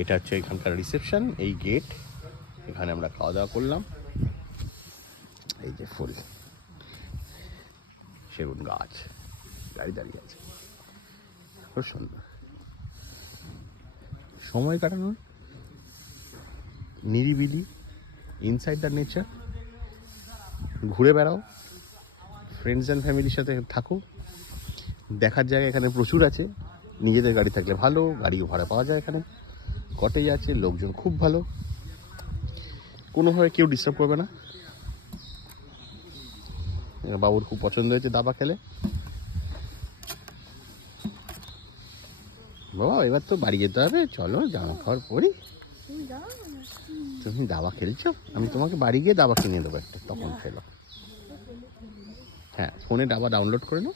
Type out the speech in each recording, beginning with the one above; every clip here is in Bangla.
এটা হচ্ছে এখানকার রিসেপশন, এই গেট, এখানে আমরা খাওয়া দাওয়া করলাম। এই যে ফুল সেগুন গাছ, গাড়ি দাঁড়িয়ে আছে, খুব সুন্দর সময় কাটানোর, নিরিবিলি, ইনসাইড দ্য নেচার, ঘুরে বেড়াও, ফ্রেন্ডস অ্যান্ড ফ্যামিলির সাথে থাকো। দেখার জায়গা এখানে প্রচুর আছে, নিজেদের গাড়ি থাকলে ভালো, গাড়িও ভাড়া পাওয়া যায় এখানে, কটেজ আছে, লোকজন খুব ভালো, কোনোভাবে কেউ ডিস্টার্ব করবে না। বাবুর খুব পছন্দ হয়েছে দাবা খেলে। বাবা এবার তো বাড়ি যেতে হবে, চলো জামা খাওয়ার পরই। তুমি দাবা খেলছো, আমি তোমাকে বাড়ি গিয়ে দাবা কিনে দেবো একটা, তখন খেলো। হ্যাঁ, ফোনে দাবা ডাউনলোড করে নাও।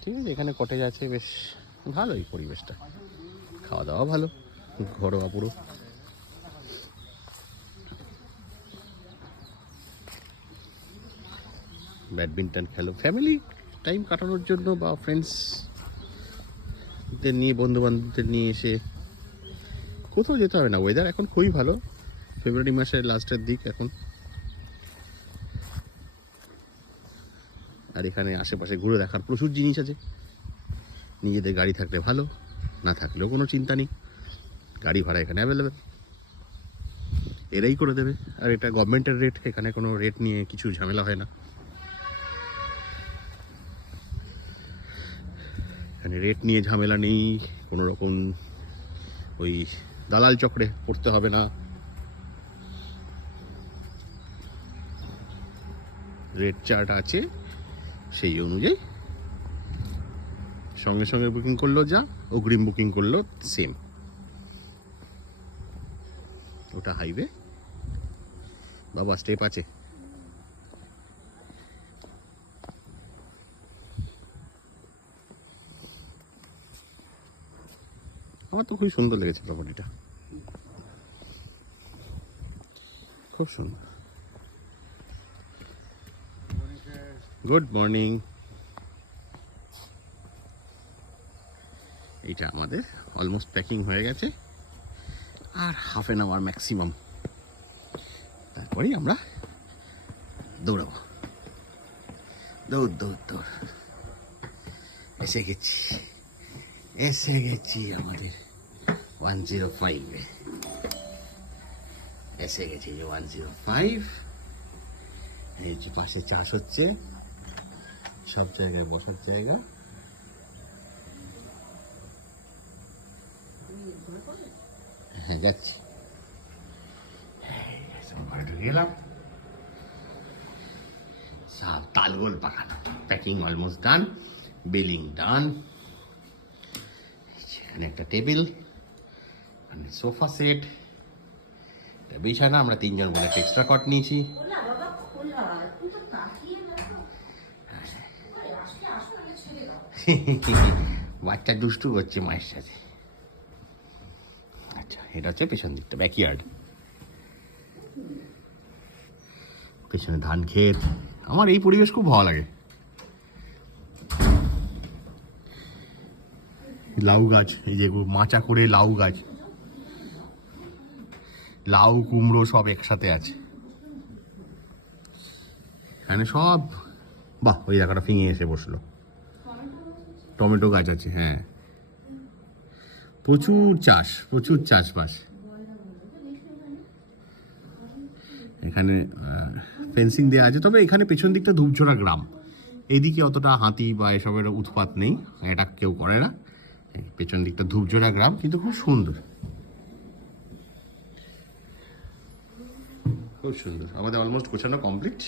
ঠিক আছে, এখানে কটেজ আছে, বেশ ভালোই পরিবেশটা, খাওয়া দাওয়া ভালো, ঘরোয়া পুরো। ব্যাডমিন্টন খেলো, ফ্যামিলি টাইম কাটানোর জন্য বা ফ্রেন্ডসদের নিয়ে, বন্ধু বান্ধবদের নিয়ে এসে কোথাও যেতে হবে না। ওয়েদার এখন খুবই ভালো, ফেব্রুয়ারি মাসের লাস্টের দিক এখন। আর এখানে আশেপাশে ঘুরে দেখার প্রচুর জিনিস আছে। নিজেদের গাড়ি থাকলে ভালো, না থাকলেও কোনো চিন্তা নেই, গাড়ি ভাড়া এখানে অ্যাভেলেবেল, এরাই করে দেবে। আর এটা গভর্নমেন্টের রেট, এখানে কোনো রেট নিয়ে কিছু ঝামেলা হয় না। এখানে রেট নিয়ে ঝামেলা নেই, কোনো রকম ওই দালাল চক্রে পড়তে হবে না। রেট চার্ট আছে, সেই অনুযায়ী সঙ্গে সঙ্গে বুকিং করলেও যা, অগ্রিম বুকিং করলেও সেম। ওটা হাইওয়ে, বাবা স্টেপ আছে। আমার তো খুবই সুন্দর লেগেছে প্রপার্টিটা, খুব সুন্দর। Good morning. এইটা আমাদের অলমোস্ট প্যাকিং হয়ে গেছে, আর হাফ অ্যান আওয়ার ম্যাক্সিমাম, তারপরেই আমরা দৌড়াবো। দৌড় দৌড় দৌড়, এসে গেছি, এসে গেছি আমাদের 105-এ, এসে গেছি 105। এই যে পাশে চাষ হচ্ছে, সব জায়গায় বসার জায়গা। হ্যাঁ যাচ্ছি, গেলাম, সব তালগোল পাকানো, প্যাকিং অলমোস্ট ডান, বিলিং ডান। এখানে একটা টেবিল, এখানে সোফা সেট, বিছানা, আমরা তিনজন বলে একটা এক্সট্রা কট নিয়েছি। বাচ্চা দুষ্টু করছে মায়ের সাথে। আচ্ছা, এটা হচ্ছে পেছন দিকটা, ব্যাকইয়ার্ড। পেছনে ধান ক্ষেত, আমার এই পরিবেশ খুব ভালো লাগে। লাউ গাছ, এই যে মাচা করে লাউ গাছ, লাউ কুমড়ো সব একসাথে আছে এখানে সব। বাহ, ওই জায়গাটা ফিঙে এসে বসলো। টমেটো গাছ আছে, হ্যাঁ, প্রচুর চাষ, প্রচুর চাষবাস এখানে। ফেন্সিং দেওয়া আছে, তবে এখানে পেছন দিকটা ধূপঝোড়া গ্রাম, এইদিকে অতটা হাতি বা এসবের উৎপাত নেই, এটা কেউ করে না। পেছন দিকটা ধূপঝোড়া গ্রাম, কিন্তু খুব সুন্দর, খুব সুন্দর। আমাদের অলমোস্ট গোছানো কমপ্লিট।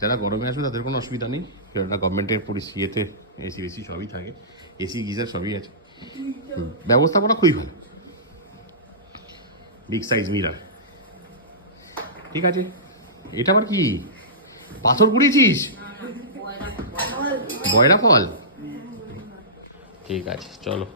যারা গরমে আসবে তাদের কোনো অসুবিধা নেই, কেননা গভর্নমেন্টের পরিস্থিতিতে এসি বেসি সবই থাকে, এসি গিজার সবই আছে, ব্যবস্থাপনা খুবই ভালো, বিগ সাইজ মিরার। ঠিক আছে, এটা আবার কি পাথর কুড়িয়েছিস? বয়রা ফল। ঠিক আছে, চলো।